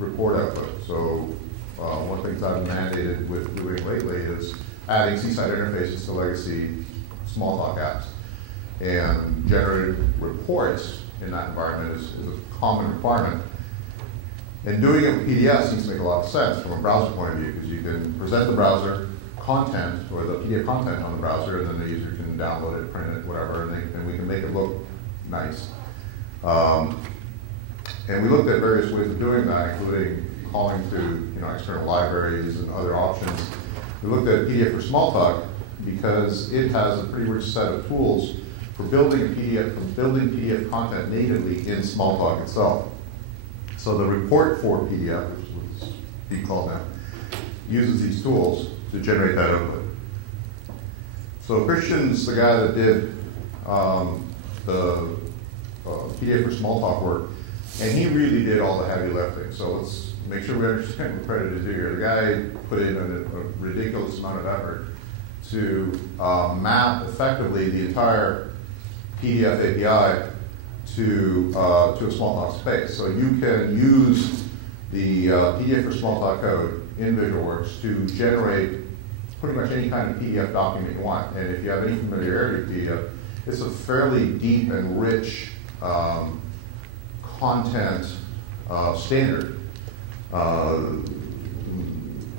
report output. So one of the things I've mandated with doing lately is adding Seaside interfaces to legacy Smalltalk apps. And generating reports in that environment is a common requirement. And doing it with PDF seems to make a lot of sense from a browser point of view, because you can present the browser content, or the PDF content on the browser, and then the user can download it, print it, whatever, and we can make it look nice. And we looked at various ways of doing that, including calling to external libraries and other options. We looked at pdf4smalltalk because it has a pretty rich set of tools for building PDF content natively in Smalltalk itself. So the report for PDF, which is what it's being called now, uses these tools to generate that output. So Christian's the guy that did the pdf4smalltalk work, and he really did all the heavy lifting. So let's make sure we understand what credit is due here. The guy put in a ridiculous amount of effort to map effectively the entire PDF API to a Smalltalk space. So you can use the pdf4smalltalk code in VisualWorks to generate pretty much any kind of PDF document you want. And if you have any familiarity with PDF, it's a fairly deep and rich content standard.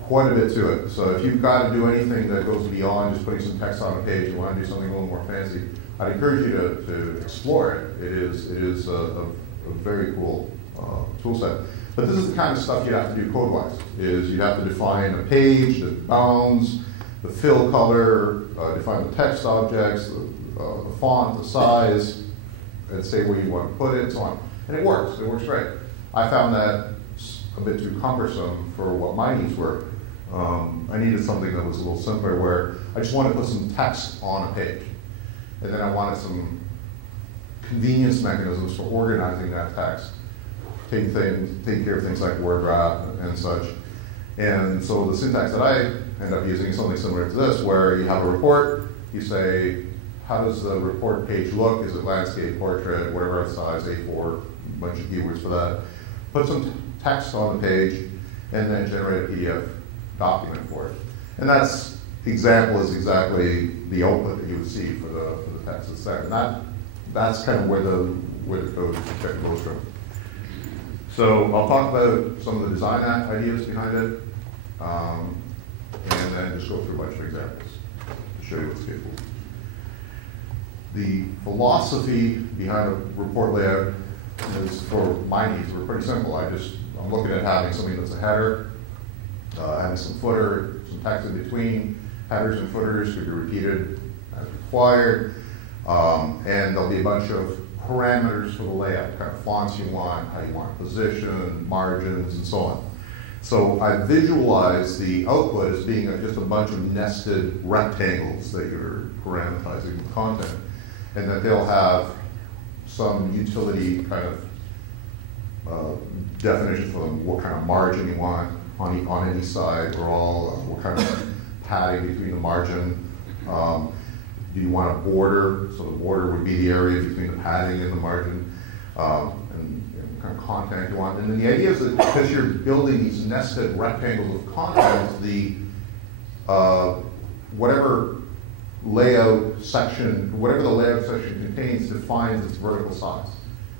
Quite a bit to it. So if you've got to do anything that goes beyond just putting some text on a page, you want to do something a little more fancy, I'd encourage you to explore it. It is a very cool tool set. But this is the kind of stuff you have to do code-wise. Is you have to define a page, the bounds, the fill color, define the text objects, the font, the size, and say where you want to put it, and so on. And it works. It works great. I found that a bit too cumbersome for what my needs were. I needed something that was a little simpler, where I just wanted to put some text on a page. And then I wanted some convenience mechanisms for organizing that text, take care of things like word wrap and such. And so the syntax that I end up using is something similar to this, where you have a report, you say, how does the report page look? Is it landscape, portrait, whatever size, A4, a bunch of keywords for that. Put some text on the page, and then generate a PDF document for it. And that's example is exactly the output that you would see for the text that's there. And that's kind of where the code goes from. So I'll talk about some of the design ideas behind it, and then just go through a bunch of examples to show you what's capable. The philosophy behind a report layout is, for my needs, were pretty simple. I'm looking at having something that's a header, having some footer, some text in between. Headers and footers could be repeated as required, and there'll be a bunch of parameters for the layout, kind of fonts you want, how you want position, margins, and so on. So I visualize the output as being just a bunch of nested rectangles that you're parameterizing with content, and that they'll have some utility kind of definition for them, what kind of margin you want on any side, or all, what kind of padding between the margin. Do you want a border? So the border would be the area between the padding and the margin, and kind of content you want. And then the idea is that because you're building these nested rectangles of content, the whatever the layout section contains defines its vertical size.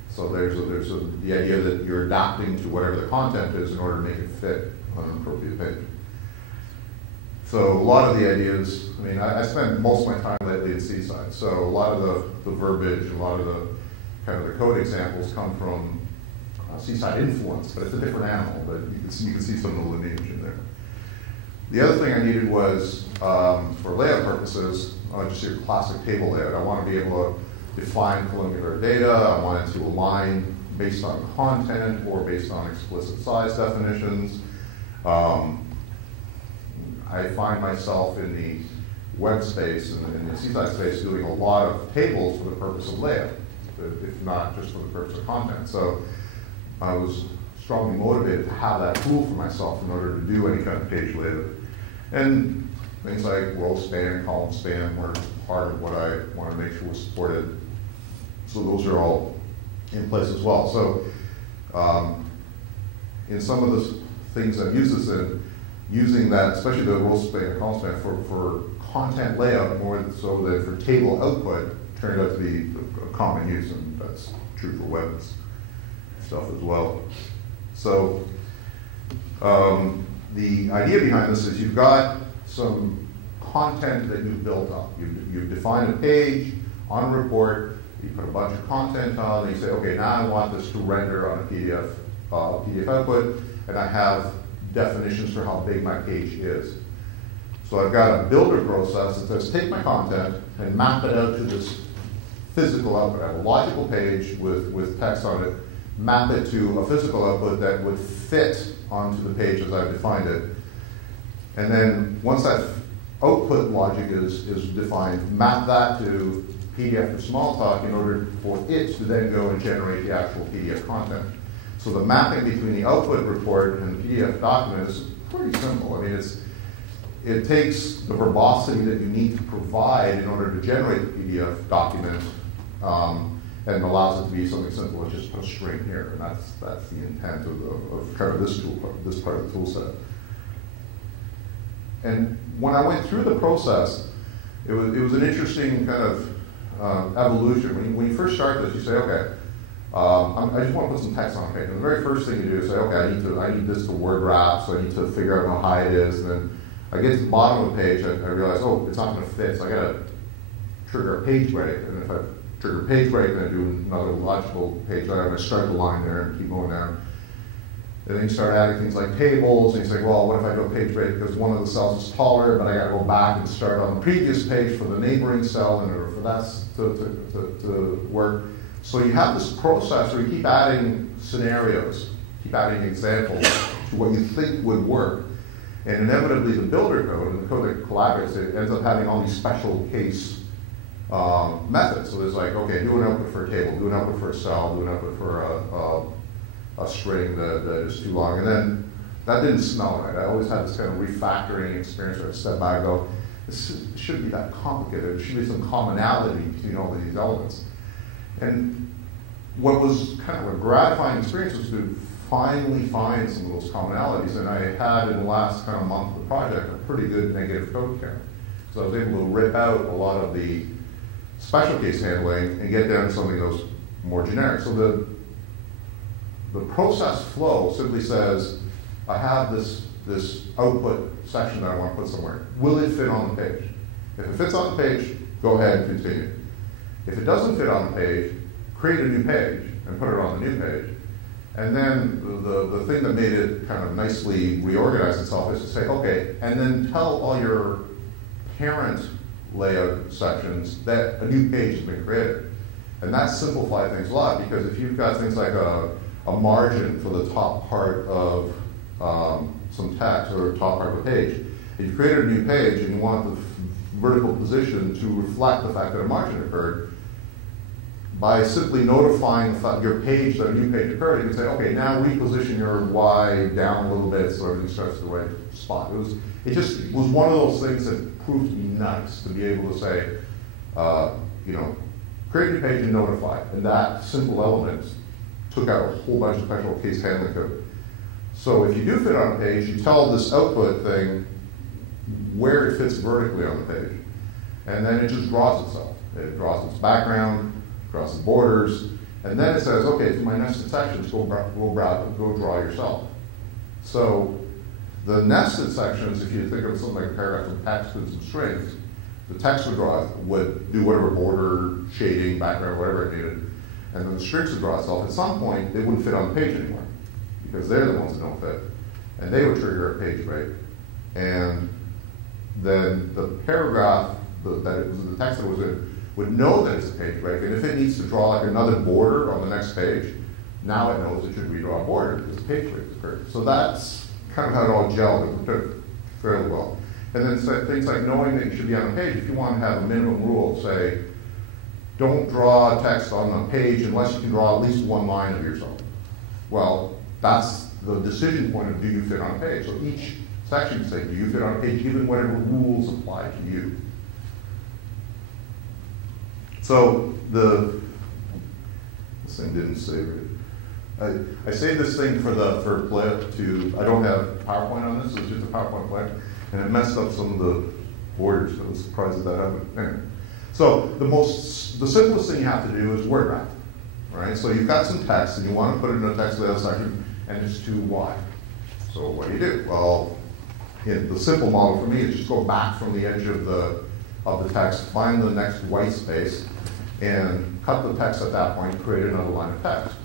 So there's the idea that you're adapting to whatever the content is in order to make it fit on an appropriate page. So a lot of the ideas, I mean, I spent most of my time lately at Seaside, so a lot of the verbiage, a lot of the kind of the code examples come from Seaside influence, but it's a different animal, but you can see some of the lineage in there. The other thing I needed was, for layout purposes, just your classic table layout. I want to be able to define columnar data. I wanted to align based on content or based on explicit size definitions. I find myself in the web space and in the Seaside space doing a lot of tables for the purpose of layout, if not just for the purpose of content. So I was strongly motivated to have that tool for myself in order to do any kind of page layout. And things like row span, column span were part of what I want to make sure was supported. So those are all in place as well. So in some of the things I've used this in, using that, especially the row span and column span for content layout more so that for table output turned out to be a common use, and that's true for web stuff as well. So the idea behind this is you've got some content that you've built up. You've defined a page on a report, you put a bunch of content on, and you say, okay, now I want this to render on a PDF output, and I have definitions for how big my page is. So I've got a builder process that says, take my content and map it out to this physical output. I have a logical page with text on it, map it to a physical output that would fit onto the page as I've defined it. And then once that output logic is defined, map that to pdf4smalltalk in order for it to then go and generate the actual PDF content. So the mapping between the output report and the PDF document is pretty simple. I mean, it takes the verbosity that you need to provide in order to generate the PDF document and allows it to be something simple as just put a string here. And that's the intent of kind of this part of the tool set. And when I went through the process, it was an interesting kind of evolution. When you first start this, you say, okay, I just want to put some text on a page. And the very first thing you do is say, okay, I need this to word wrap, so I need to figure out how high it is. And then I get to the bottom of the page, I realize, oh, it's not going to fit, so I got to trigger a page break. And if I trigger a page break, then I do another logical page break. I'm going to start the line there and keep going down. And then you start adding things like tables, and you say, well, what if I do a page break because one of the cells is taller, but I got to go back and start on the previous page for the neighboring cell in order for that to work. So you have this process where you keep adding scenarios, keep adding examples to what you think would work. And inevitably the builder code and the code that collaborates, it ends up having all these special case methods. So there's like, okay, do an output for a table, do an output for a cell, do an output for a string that is too long. And then that didn't smell right. I always had this kind of refactoring experience where I step back and go, this shouldn't be that complicated. There should be some commonality between all of these elements. And what was kind of a gratifying experience was to finally find some of those commonalities. And I had, in the last kind of month of the project, a pretty good negative code count. So I was able to rip out a lot of the special case handling and get down to something that was more generic. So the process flow simply says, I have this output section that I want to put somewhere. Will it fit on the page? If it fits on the page, go ahead and continue. If it doesn't fit on the page, create a new page and put it on the new page. And then the thing that made it kind of nicely reorganize itself is to say, okay, and then tell all your parent layout sections that a new page has been created. And that simplifies things a lot, because if you've got things like a margin for the top part of some text or top part of a page, if you created a new page and you want the vertical position to reflect the fact that a margin occurred, by simply notifying your page that a new page occurred, you can say, okay, now reposition your Y down a little bit so everything starts at the right spot. It just was one of those things that proved to be nice to be able to say, create a new page and notify. And that simple element took out a whole bunch of special case handling code. So if you do fit on a page, you tell this output thing where it fits vertically on the page. And then it just draws itself. It draws its background, draws the borders, and then it says, okay, for my nested sections, go draw yourself. So the nested sections, if you think of something like a paragraph of text and some strings, the text would do whatever border, shading, background, whatever it needed, and then the strings would draw itself. At some point, they wouldn't fit on the page anymore, because they're the ones that don't fit. And they would trigger a page break. And then the paragraph, the text that was in, would know that it's a page break, and if it needs to draw like another border on the next page, now it knows it should redraw a border because the page break occurred. So that's kind of how it all gelled and took fairly well. And then things like knowing that you should be on a page, if you want to have a minimum rule, say, don't draw text on a page unless you can draw at least one line of yourself. Well, that's the decision point of do you fit on a page. So each section can say, do you fit on a page, given whatever rules apply to you. So this thing didn't save it. I saved this thing for clip to, I don't have PowerPoint on this, so it's just a PowerPoint clip, and it messed up some of the borders. I was surprised that happened. Anyway. So the simplest thing you have to do is word wrap, right? So you've got some text, and you want to put it in a text layout section, and it's too wide. So what do? Well, the simple model for me is just go back from the edge of the text, find the next white space, and cut the text at that point, create another line of text.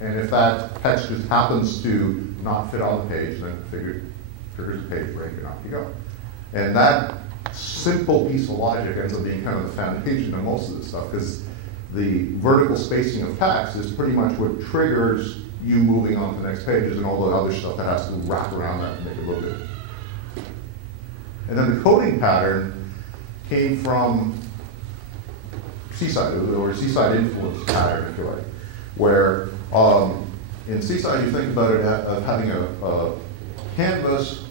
And if that text just happens to not fit on the page, then triggers a page break, and off you go. And that simple piece of logic ends up being kind of the foundation of most of this stuff, because the vertical spacing of text is pretty much what triggers you moving on to the next pages and all the other stuff that has to wrap around that to make it look good. And then the coding pattern came from Seaside, or Seaside influence pattern, if you like, where in Seaside you think about it as having a canvas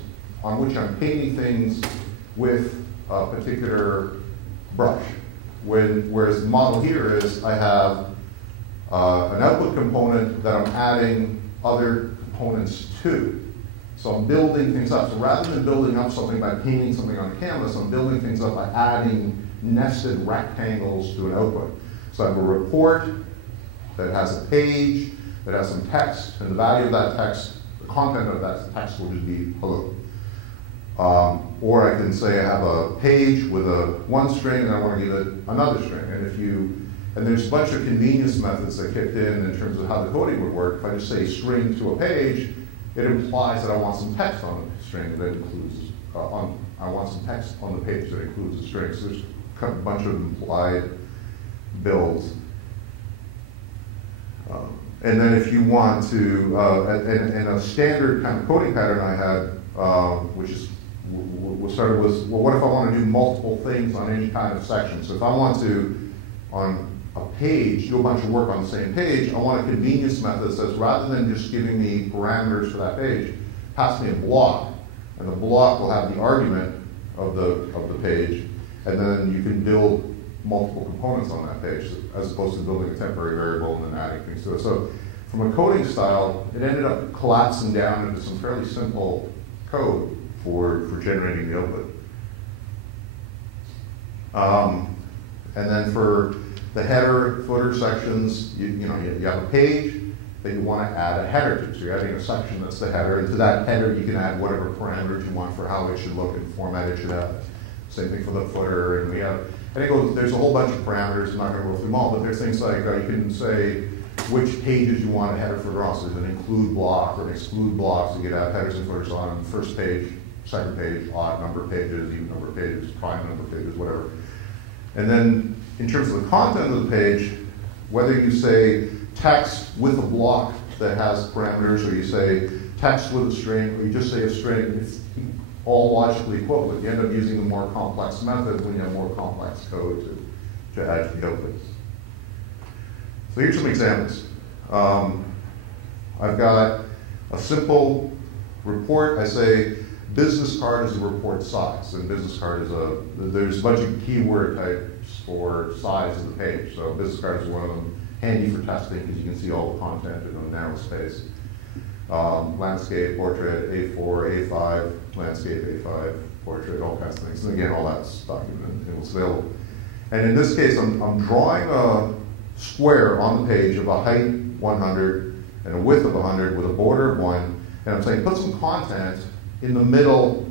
on which I'm painting things with a particular brush. Whereas the model here is I have an output component that I'm adding other components to. So I'm building things up. So rather than building up something by painting something on a canvas, I'm building things up by adding nested rectangles to an output. So I have a report that has a page, that has some text, and the value of that text, the content of that text will just be hello. Or I can say I have a page with one string and I want to give it another string. And there's a bunch of convenience methods that kicked in terms of how the coding would work. If I just say string to a page, it implies that I want some text on the string that includes, I want some text on the page that includes a string. So there's a bunch of implied builds. And then if you want to, and a standard kind of coding pattern I had, which started was, well, what if I want to do multiple things on any kind of section? So if I want to, on a page, do a bunch of work on the same page, I want a convenience method that says, rather than just giving me parameters for that page, pass me a block, and the block will have the argument of the page, and then you can build multiple components on that page, as opposed to building a temporary variable and then adding things to it. So from a coding style, it ended up collapsing down into some fairly simple code for generating the output. And then for the header, footer sections, you have a page that you want to add a header to. So you're adding a section that's the header, and to that header you can add whatever parameters you want for how it should look and format it should have. Same thing for the footer, and there's a whole bunch of parameters. I'm not going to go through them all, but there's things like you can say which pages you want a header footer on. So there's an include block or an exclude block, so you can add headers and footers on first page, second page, odd number of pages, even number of pages, prime number of pages, whatever. And then in terms of the content of the page, whether you say text with a block that has parameters, or you say text with a string, or you just say a string, it's all logically equivalent. You end up using a more complex method when you have more complex code to add to the output. So here's some examples. I've got a simple report. I say business card is a report size, and business card is there's a bunch of keyword types for size of the page. So business card is one of them, handy for testing because you can see all the content in a narrow space. Landscape, portrait, A4, A5, landscape, A5, portrait, all kinds of things. And again, all that's documented, it was available. And in this case, I'm drawing a square on the page of a height 100 and a width of 100 with a border of 1, and I'm saying put some content in the middle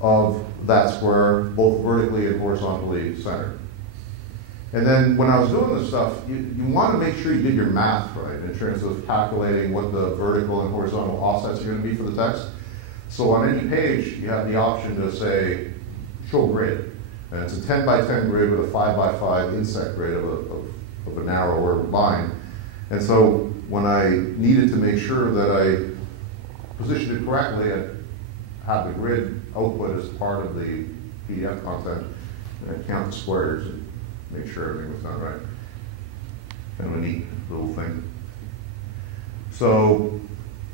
of that square, both vertically and horizontally centered. And then when I was doing this stuff, you want to make sure you did your math right in terms of calculating what the vertical and horizontal offsets are going to be for the text. So on any page, you have the option to say, show grid. And it's a 10 by 10 grid with a 5 by 5 inset grid of a narrower line. And so when I needed to make sure that I positioned it correctly, I had the grid output as part of the PDF content, and I count the squares and make sure everything was done right. Kind of a neat little thing. So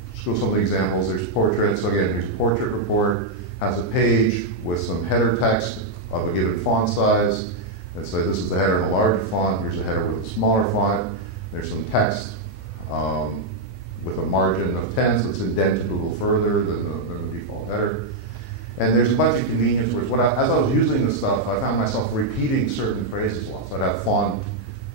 let's go some of the examples. There's portraits. So again, here's a portrait report, has a page with some header text of a given font size. Let's say this is the header in a larger font. Here's a header with a smaller font. There's some text. with a margin of 10, so it's indented a little further than the default header. And there's a bunch of convenience words. As I was using this stuff, I found myself repeating certain phrases a lot. So I'd have font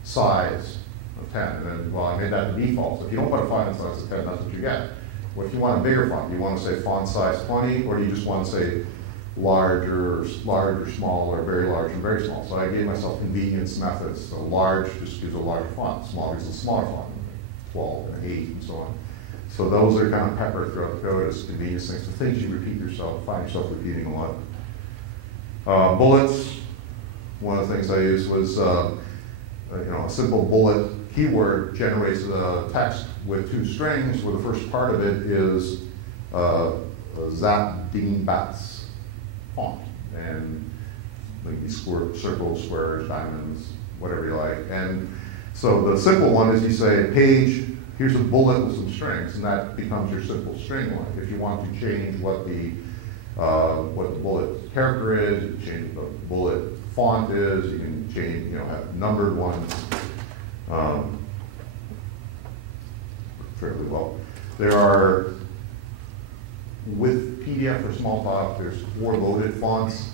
size of 10, and then, well, I made that the default. So if you don't put a font size of 10, that's what you get. Well, if you want a bigger font, do you want to say font size 20, or do you just want to say large or small, or very large and very small? So I gave myself convenience methods. So large just gives a larger font, small gives a smaller font, 12 and 8 and so on. So those are kind of peppered throughout the code as convenience things. So things you repeat yourself, find yourself repeating a lot. Bullets, one of the things I used was a simple bullet keyword generates a text with 2 strings, where the first part of it is Zap Ding Bats font. And it can be circles, squares, diamonds, whatever you like. And so the simple one is you say page, here's a bullet with some strings, and that becomes your simple string line. If you want to change what the bullet character is, you can change what the bullet font is, you can change, have numbered ones fairly well. There are, with pdf4smalltalk, there's 4 loaded fonts,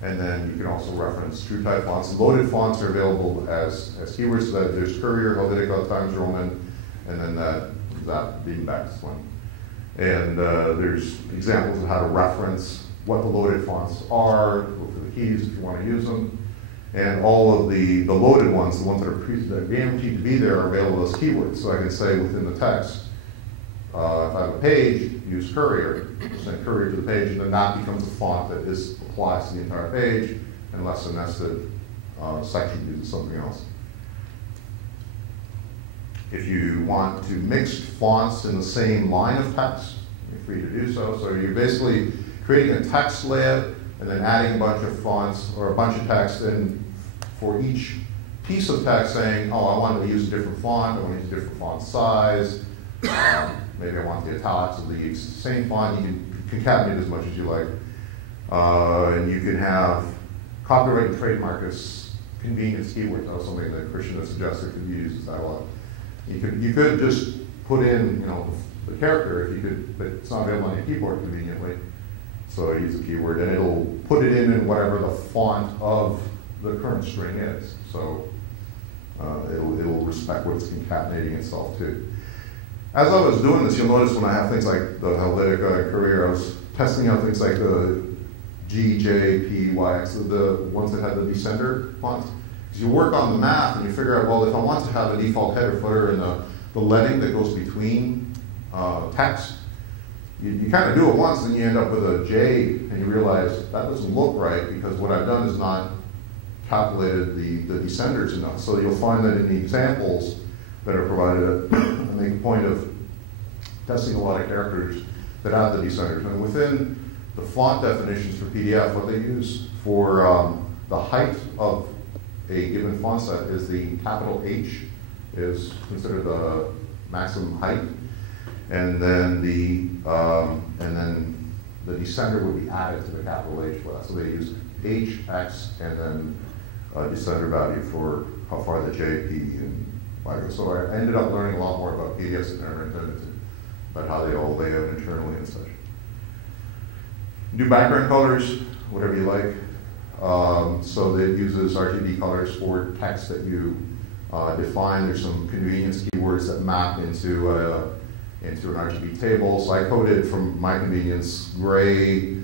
and then you can also reference true type fonts. Loaded fonts are available as keywords, so that there's Courier, Helvetica, Times Roman, and then that beanbags one. And there's examples of how to reference what the loaded fonts are, look for the keys if you want to use them. And all of the loaded ones, the ones that are guaranteed to be there, are available as keywords. So I can say within the text, if I have a page, use Courier, send Courier to the page, and then that becomes a font that applies to the entire page, unless a nested section uses something else. If you want to mix fonts in the same line of text, you're free to do so. So you're basically creating a text layout and then adding a bunch of fonts or a bunch of text in for each piece of text saying, oh, I want to use a different font, I want to use a different font size, maybe I want the italics of the same font. You can concatenate as much as you like. And you can have copyright and trademark as convenience keywords. That was something that Christian had suggested could be used that a lot. You could just put in, the character if you could, but it's not available on your keyboard conveniently. So I use a keyword, and it'll put it in whatever the font of the current string is. So it'll respect what it's concatenating itself to. As I was doing this, you'll notice when I have things like the Helvetica and Courier, I was testing out things like the G, J, P, Y, X, the ones that had the descender fonts. Because you work on the math and you figure out, well, if I want to have a default header footer and the leading that goes between text, you kind of do it once and you end up with a J and you realize that doesn't look right because what I've done is not calculated the descenders enough. So you'll find that in the examples that are provided, I make a point of testing a lot of characters that have the descenders. And within the font definitions for PDF, what they use for the height of a given font set is the capital H is considered the maximum height, and then the descender would be added to the capital H for that. So they use H, X, and then descender value for how far the J, P, and Y go. So I ended up learning a lot more about PDFs than I ever intended to, about how they all lay out internally and such. Do background colors, whatever you like. So it uses RGB colors for text that you define. There's some convenience keywords that map into an RGB table. So I coded from my convenience gray,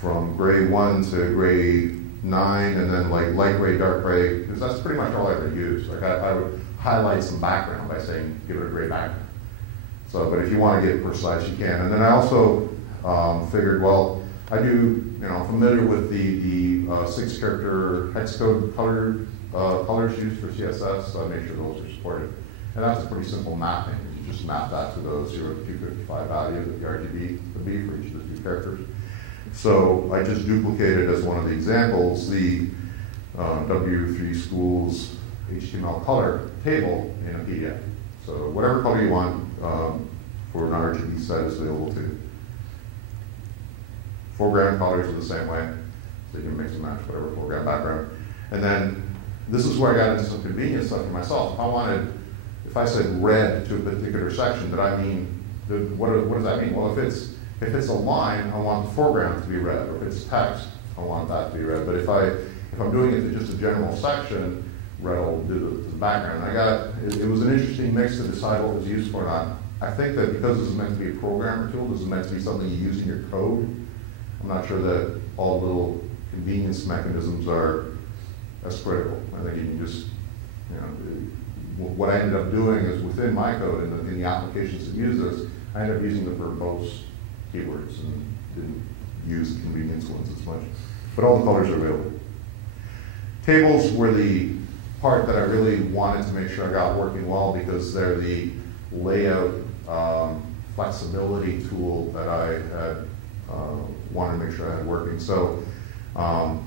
from gray 1 to gray 9, and then like light gray, dark gray, because that's pretty much all I ever use. Like I would highlight some background by saying, give it a gray background. So, but if you want to get precise, you can. And then I also figured, well, I do, familiar with the 6-character hex code colors used for CSS, so I make sure those are supported. And that's a pretty simple mapping. You just map that to those 0 to 255 values that the RGB would be for each of the 2 characters. So I just duplicated as one of the examples the W3 schools HTML color table in a PDF. So whatever color you want for an RGB set is available too. Foreground colors are the same way, so you can mix and match whatever foreground background. And then this is where I got into some convenience stuff for myself. If I said red to a particular section, did I mean what does that mean? Well, if it's a line, I want the foreground to be red, or if it's text, I want that to be red. But if I'm doing it to just a general section, red will do the background. It was an interesting mix to decide what was used for or not. I think that because this is meant to be a programmer tool, this is meant to be something you use in your code. I'm not sure that all the little convenience mechanisms are as critical. I think you can just, what I ended up doing is within my code, in the applications that use this, I ended up using the verbose keywords and didn't use the convenience ones as much. But all the colors are available. Tables were the part that I really wanted to make sure I got working well because they're the layout flexibility tool that I had wanted to make sure I had working. So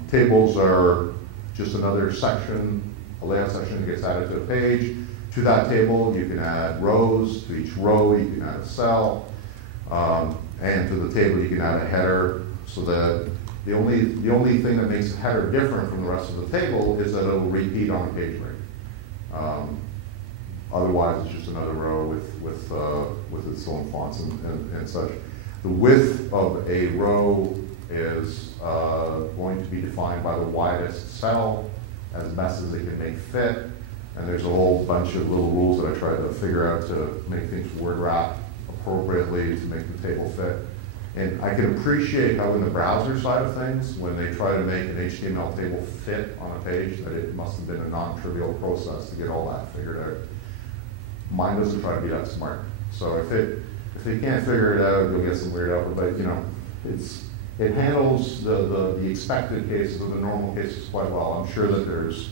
tables are just another section, a layout section that gets added to a page. To that table, you can add rows. To each row, you can add a cell. And to the table, you can add a header. So that the only thing that makes the header different from the rest of the table is that it'll repeat on a page break. Otherwise, it's just another row with its own fonts and such. The width of a row is going to be defined by the widest cell as best as it can make fit. And there's a whole bunch of little rules that I tried to figure out to make things word wrap appropriately to make the table fit. And I can appreciate how in the browser side of things, when they try to make an HTML table fit on a page, that it must have been a non-trivial process to get all that figured out. Mine doesn't try to be that smart. So if they can't figure it out, you'll get some weird output. But it handles the expected cases or the normal cases quite well. I'm sure that there's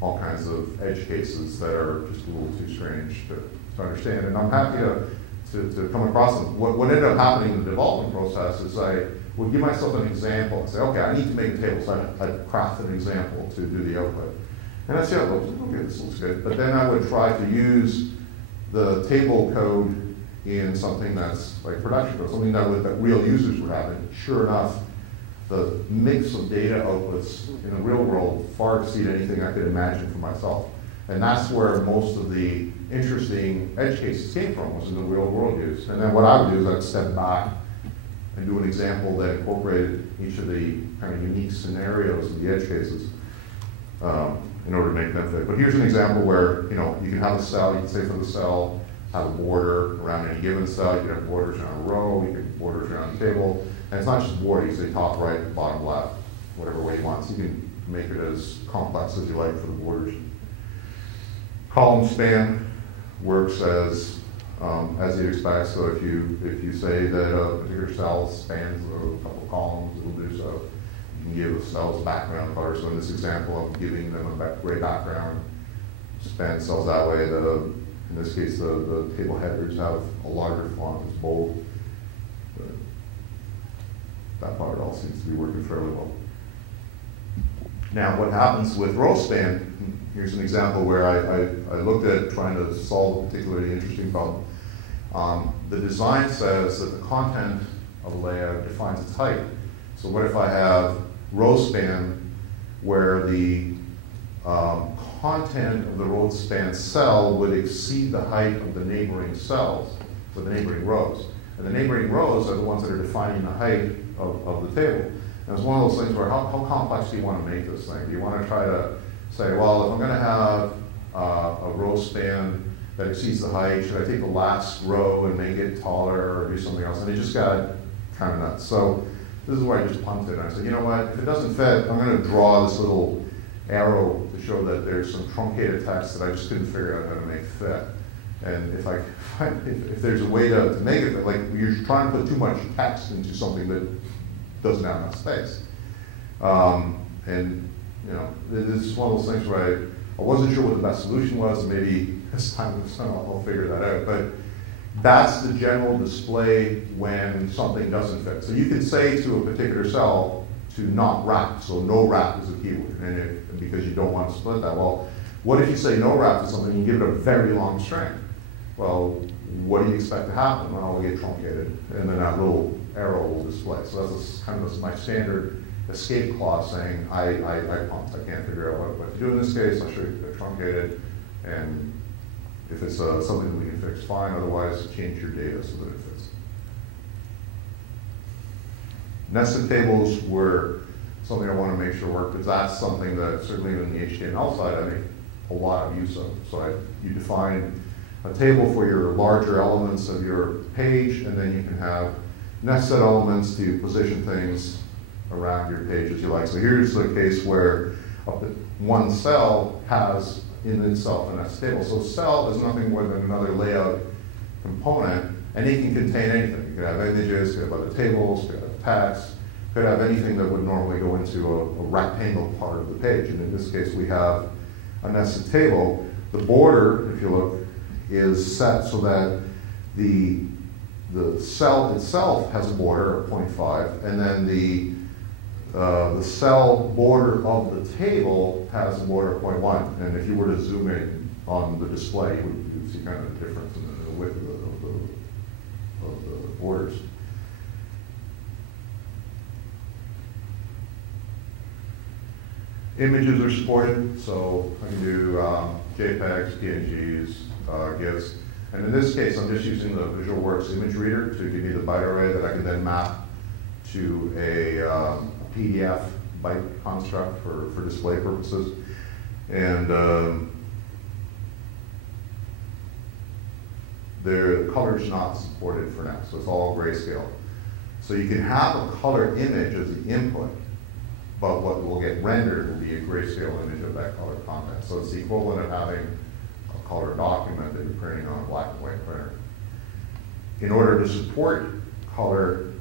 all kinds of edge cases that are just a little too strange to understand. And I'm happy to come across them. What ended up happening in the development process is I would give myself an example and say, okay, I need to make a table, so I'd craft an example to do the output. And I'd see how it looks. Okay, this looks good. But then I would try to use the table code in something that's like production code, something that real users would have. And sure enough, the mix of data outputs in the real world far exceed anything I could imagine for myself. And that's where most of the interesting edge cases came from, was in the real world use. And then what I would do is I'd step back and do an example that incorporated each of the kind of unique scenarios of the edge cases in order to make them fit. But here's an example where you can have a cell, you can say for the cell, have a border around any given cell, you can have borders around a row, you can have borders around the table. And it's not just border, you can say top right, bottom left, whatever way you want. So you can make it as complex as you like for the borders. Column span works as you'd expect. So if you say that a particular cell spans a couple of columns, it'll do so. You can give a cell's background color. So in this example, I'm giving them a gray background. Span cells that way. In this case, the table headers have a larger font. It's bold. But that part all seems to be working fairly well. Now, what happens with row span? Here's an example where I looked at trying to solve a particularly interesting problem. The design says that the content of a layout defines its height. So what if I have row span where the content of the row span cell would exceed the height of the neighboring cells, or the neighboring rows. And the neighboring rows are the ones that are defining the height of the table. And it's one of those things where how complex do you want to make this thing? Do you want to try to say, well, if I'm going to have a row span that exceeds the height, should I take the last row and make it taller or do something else? And it just got kind of nuts. So this is where I just punted. And I said, you know what, if it doesn't fit, I'm going to draw this little arrow to show that there's some truncated text that I just couldn't figure out how to make fit. And if there's a way to make it fit, like you're trying to put too much text into something that doesn't have enough space. This is one of those things where I wasn't sure what the best solution was, and maybe this time I'll figure that out. But that's the general display when something doesn't fit. So you can say to a particular cell to not wrap, so no wrap is a keyword, and because you don't want to split that. Well, what if you say no wrap to something and you give it a very long string? Well, what do you expect to happen? Well, it'll get truncated, and then that little arrow will display. So that's kind of my standard escape clause saying, I pumped, I can't figure out what to do in this case, I'll show you the truncated, and If it's something that we can fix, fine. Otherwise, change your data so that it fits. Nested tables were something I want to make sure work, because that's something that certainly in the HTML side I make a lot of use of. So you define a table for your larger elements of your page, and then you can have nested elements to position things around your page as you like. So here's the case where one cell has in itself a nested table. So cell is nothing more than another layout component, and it can contain anything. You could have images, you could have other tables, you could have text, you could have anything that would normally go into a rectangle part of the page. And in this case, we have a nested table. The border, if you look, is set so that the cell itself has a border of 0.5, and then the cell border of the table has a border of 0.1. And if you were to zoom in on the display, you would see kind of a difference in the width of the borders. Images are supported, so I can do JPEGs, PNGs, GIFs. And in this case, I'm just using the VisualWorks image reader to give me the byte array that I can then map to a PDF byte construct for display purposes. And the color's not supported for now, so it's all grayscale. So you can have a color image as the input, but what will get rendered will be a grayscale image of that color content. So it's the equivalent of having a color document that you're printing on a black and white printer. In order to support color,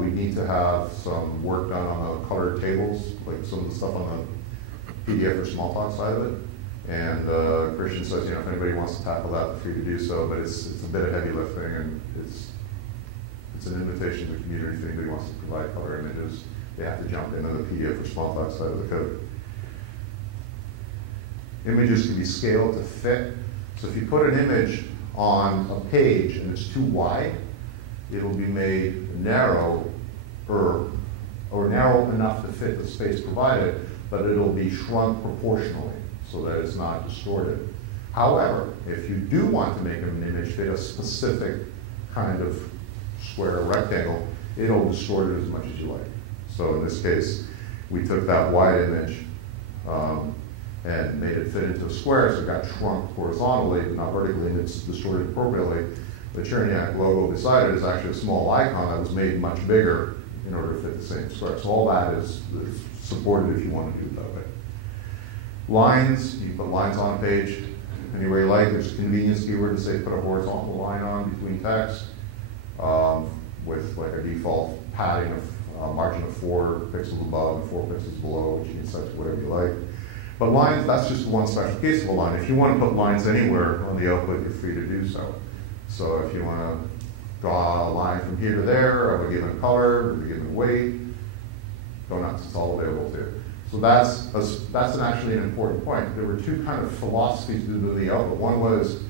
we need to have some work done on the color tables, like some of the stuff on the pdf4smalltalk side of it. And Christian says, if anybody wants to tackle that, feel free to do so, but it's a bit of heavy lifting, and it's an invitation to the community if anybody wants to provide color images. They have to jump into the pdf4smalltalk side of the code. Images can be scaled to fit. So if you put an image on a page and it's too wide, it'll be made narrow or narrow enough to fit the space provided, but it'll be shrunk proportionally so that it's not distorted. However, if you do want to make an image fit a specific kind of square or rectangle, it'll distort it as much as you like. So in this case, we took that wide image and made it fit into a square, so it got shrunk horizontally, but not vertically, and it's distorted appropriately. The Cherniac logo beside it is actually a small icon that was made much bigger in order to fit the same square. So all that is supported if you want to do it that way. Lines, you can put lines on a page any way you like. There's a convenience keyword to say put a horizontal line on between text with like a default padding of margin of 4 pixels above and 4 pixels below, which you can set to whatever you like. But lines, that's just one special case of a line. If you want to put lines anywhere on the output, you're free to do so. So if you want to draw a line from here to there of a given color, of a given weight, go nuts, it's all available to you. So that's actually an important point. There were two kind of philosophies to the output. One was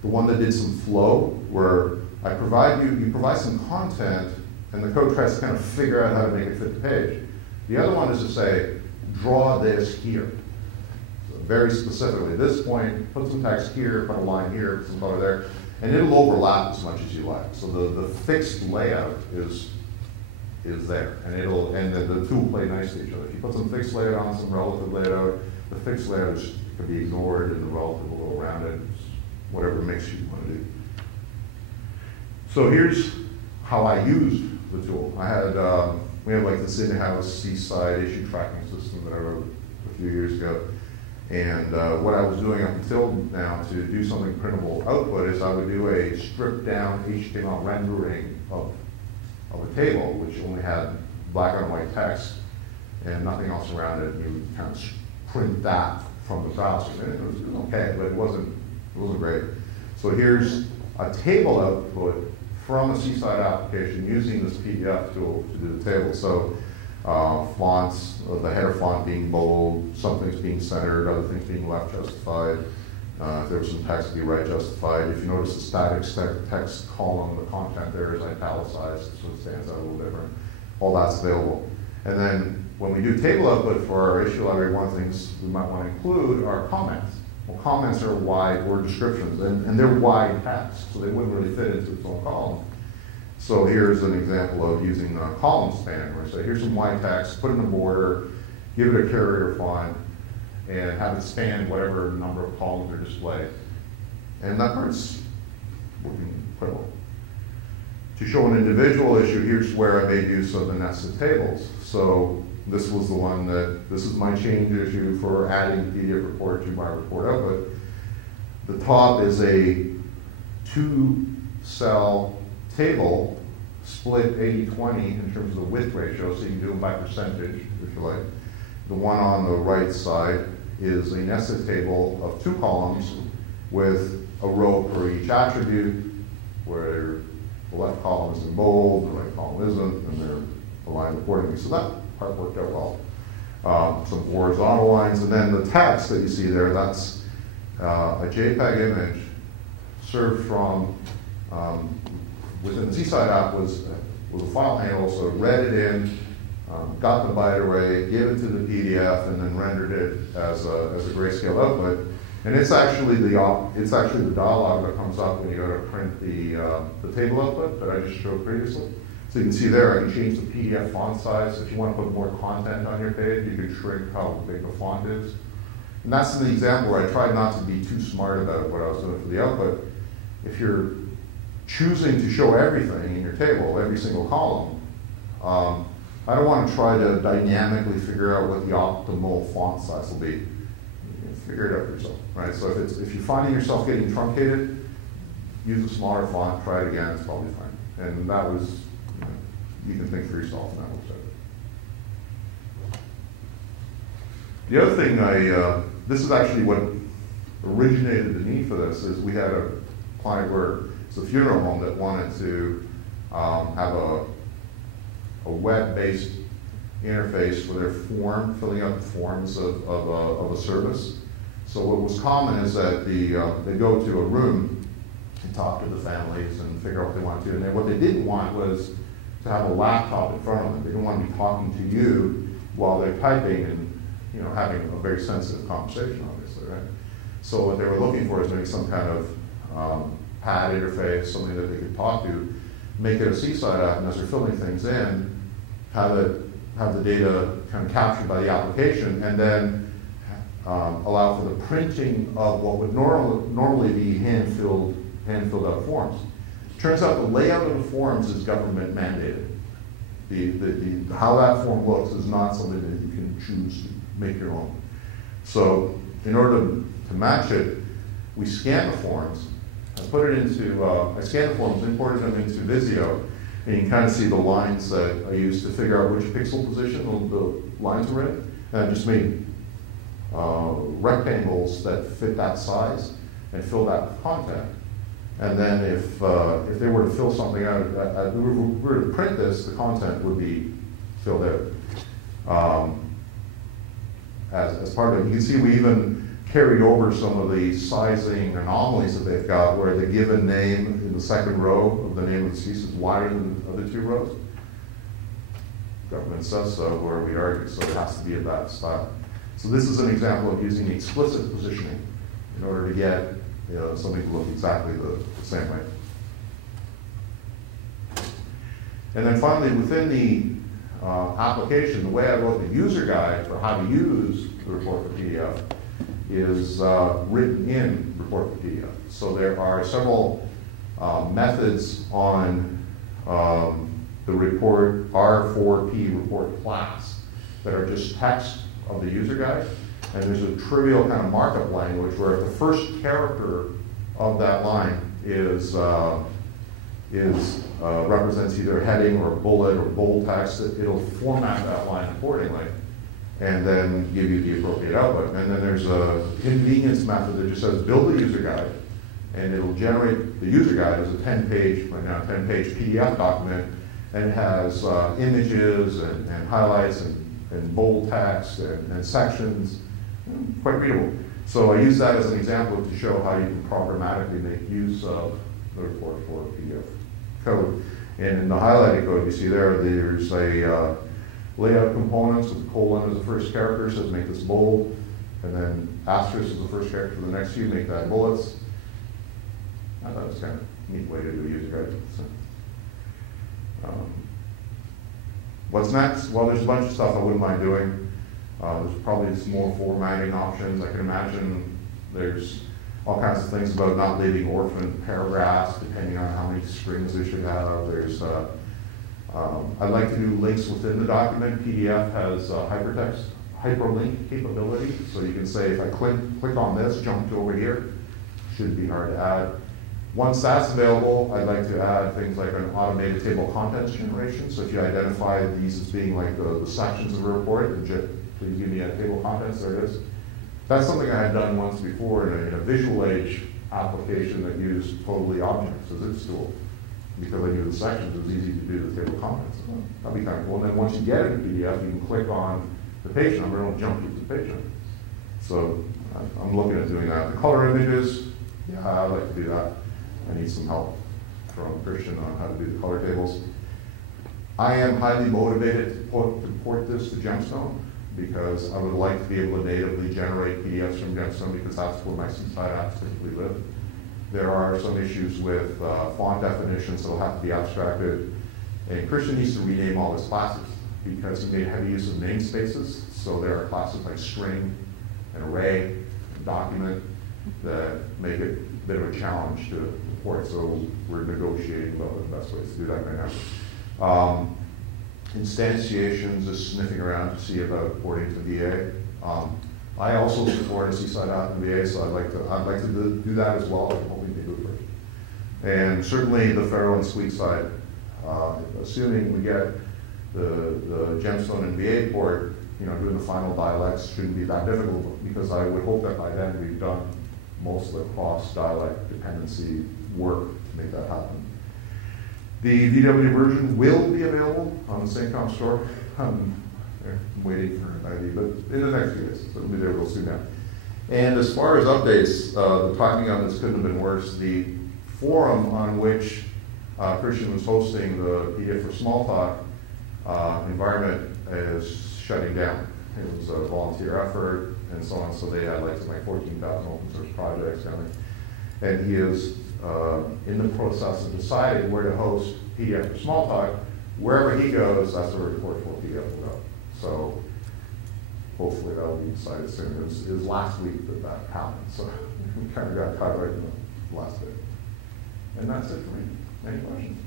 the one that did some flow, where you provide some content, and the code tries to kind of figure out how to make it fit the page. The other one is to say, draw this here. So very specifically, at this point, put some text here, put a line here, put some color there, and it'll overlap as much as you like. So the fixed layout is there, and the two will play nicely each other. If you put some fixed layout on some relative layout, the fixed layout can be ignored, and the relative will go around it, whatever mix you want to do. So here's how I used the tool. We have like this in-house Seaside issue tracking system that I wrote a few years ago. And what I was doing up until now to do something printable output is I would do a stripped down HTML rendering of a table, which only had black and white text and nothing else around it. And you would kind of print that from the browser. And it was okay, but it wasn't great. So here's a table output from a Seaside application using this PDF tool to do the table. So fonts, the header font being bold, some things being centered, other things being left justified. If there was some text, be right justified. If you notice the static text column, the content there is italicized, so it stands out a little different. All that's available. And then when we do table output for our issue library, one of the things we might want to include are comments. Well, comments are wide, or descriptions, and they're wide text, so they wouldn't really fit into its own column. So here's an example of using a column span, where I say, here's some wide text, put in a border, give it a carrier font, and have it span whatever number of columns are displayed. And that part's working quite well. To show an individual issue, here's where I made use of the nested tables. So this was the one this is my change issue for adding PDF report to my report output. The top is a 2-cell table split 80-20 in terms of the width ratio, so you can do them by percentage, if you like. The one on the right side is a nested table of 2 columns with a row for each attribute, where the left column is in bold, the right column isn't, and they're aligned accordingly. So that part worked out well. Some horizontal lines, and then the text that you see there, that's a JPEG image served from within the Seaside app was a file handle, so it read it in, got the byte array, gave it to the PDF, and then rendered it as a grayscale output. And it's actually the dialog that comes up when you go to print the table output that I just showed previously. So you can see there, I can change the PDF font size. If you want to put more content on your page, you can shrink how big the font is. And that's an example where I tried not to be too smart about what I was doing for the output. If you're choosing to show everything in your table, every single column, I don't want to try to dynamically figure out what the optimal font size will be. You can figure it out for yourself, right? So if you're finding yourself getting truncated, use a smaller font, try it again, it's probably fine. And that was, you can think for yourself, and that works out. The other thing this is actually what originated the need for this, is we had a client where it's a funeral home that wanted to have a web-based interface for their form, filling out the forms of a service. So what was common is that they go to a room and talk to the families and figure out what they want to do. And what they didn't want was to have a laptop in front of them. They didn't want to be talking to you while they're typing and having a very sensitive conversation, obviously, right? So what they were looking for is maybe some kind of pad interface, something that they could talk to, make it a Seaside app, and as they're filling things in, have the data kind of captured by the application, and then allow for the printing of what would normally be hand-filled out forms. Turns out the layout of the forms is government mandated. How that form looks is not something that you can choose to make your own. So in order to match it, we scan the forms. I scanned the forms, imported them into Visio, and you can kind of see the lines that I used to figure out which pixel position the lines were in. And I just made rectangles that fit that size and fill that with content. And then if they were to fill something out, if we were to print this, the content would be filled out. As part of it, you can see we even carried over some of the sizing anomalies that they've got, where the given name in the second row of the name of the species is wider than the other 2 rows. Government says so, where we argue, so it has to be of that style. So this is an example of using explicit positioning in order to get something to look exactly the same way. And then finally, within the application, the way I wrote the user guide for how to use the report for PDF is written in report for PDF. So there are several methods on the report R4P report class that are just text of the user guide. And there's a trivial kind of markup language where if the first character of that line represents either a heading or a bullet or bold text, it'll format that line accordingly and then give you the appropriate output. And then there's a convenience method that just says build a user guide, and it'll generate the user guide as a 10-page PDF document, and it has images and highlights and bold text and sections. Quite readable. So I use that as an example to show how you can programmatically make use of the report for PDF code. And in the highlighted code you see there's a layout components with the colon as the first character, says make this bold. And then asterisk is the first character for the next few, make that bullets. I thought it was kind of a neat way to do a user guide. So, what's next? Well, there's a bunch of stuff I wouldn't mind doing. There's probably some more formatting options. I can imagine there's all kinds of things about not leaving orphan paragraphs, depending on how many strings they should have. There's, I'd like to do links within the document. PDF has hypertext, hyperlink capability, so you can say if I click on this, jump to over here. Shouldn't be hard to add. Once that's available, I'd like to add things like an automated table of contents generation. So if you identify these as being like the sections of a report, please give me a table of contents, there it is. That's something I had done once before in a visual age application that used totally objects as its tool. Because I knew the sections, it was easy to do the table of contents. That'd be kind of cool. And then once you get it in PDF, you can click on the page number and it'll jump you to the page number. So I'm looking at doing that. The color images, yeah, I'd like to do that. I need some help from Christian on how to do the color tables. I am highly motivated to port this to GemStone because I would like to be able to natively generate PDFs from GemStone because that's where my Seaside apps typically live. There are some issues with font definitions that will have to be abstracted. And Christian needs to rename all his classes because he made heavy use of namespaces. So there are classes like string and array and document that make it a bit of a challenge to port. So we're negotiating about the best ways to do that right now. Instantiations, just sniffing around to see about porting to VA. I also support a Seaside Output in VA, so I'd like to do that as well. I'm hoping to do it first. And certainly the Faro and Squeak side, assuming we get the GemStone and VA port, doing the final dialects shouldn't be that difficult because I would hope that by then we've done most of the cross-dialect dependency work to make that happen. The VW version will be available on the Cincom store. I'm waiting for an ID, but in the next few days, so it'll be there real soon now. And as far as updates, the timing on this couldn't have been worse. The forum on which Christian was hosting the pdf4smalltalk environment is shutting down. It was a volunteer effort and so on, so they had like 14,000 open source projects coming. And he is in the process of deciding where to host pdf4smalltalk. Wherever he goes, that's where report for PDF will go. So hopefully that will be decided soon. It was last week that happened, so we kind of got caught right in the last bit. And that's it for me. Any questions?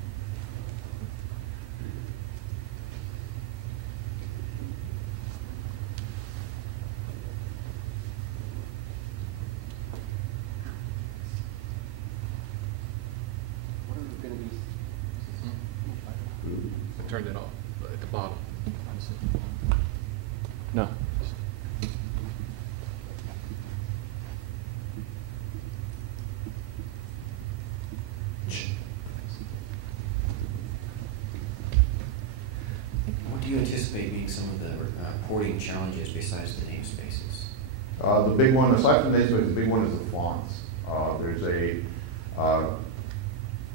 I turned it off at the bottom. No. What do you anticipate being some of the porting challenges besides the namespaces? The big one, aside from the namespace, the big one is the fonts. There's a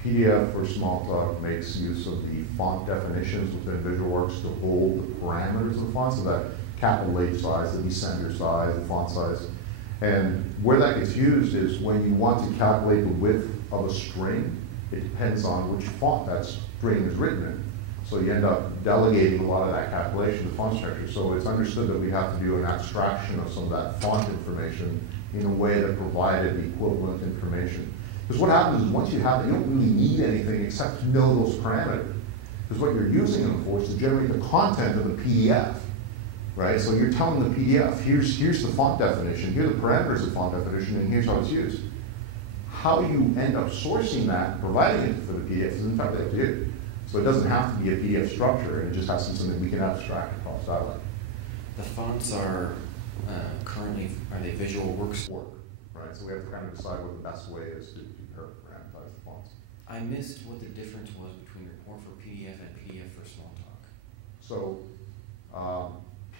pdf4smalltalk makes use of the font definitions within VisualWorks to hold the parameters of the font, so that capital H size, the descender size, the font size. And where that gets used is when you want to calculate the width of a string, it depends on which font that string is written in. So you end up delegating a lot of that calculation to font structure. So it's understood that we have to do an abstraction of some of that font information in a way that provided the equivalent information. Because what happens is once you have it, you don't really need anything except to know those parameters. Because what you're using them for is to generate the content of the PDF, right? So you're telling the PDF, here's the font definition, here are the parameters of font definition, and here's how it's used. How you end up sourcing that and providing it for the PDF is entirely up to you. So it doesn't have to be a PDF structure, it just has to be something we can abstract across dialect. The fonts are currently, are they VisualWorks? Right, so we have to kind of decide what the best way is to parameterize the fonts. I missed what the difference was between report for PDF and pdf4smalltalk. So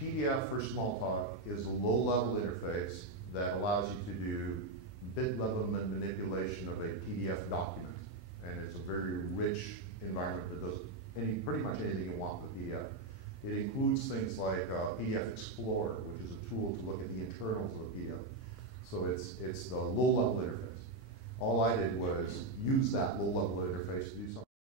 pdf4smalltalk is a low-level interface that allows you to do bit-level manipulation of a PDF document. And it's a very rich environment that does pretty much anything you want with PDF. It includes things like PDF Explorer, which is a tool to look at the internals of a PDF. So it's the low-level interface. All I did was use that low-level interface to do something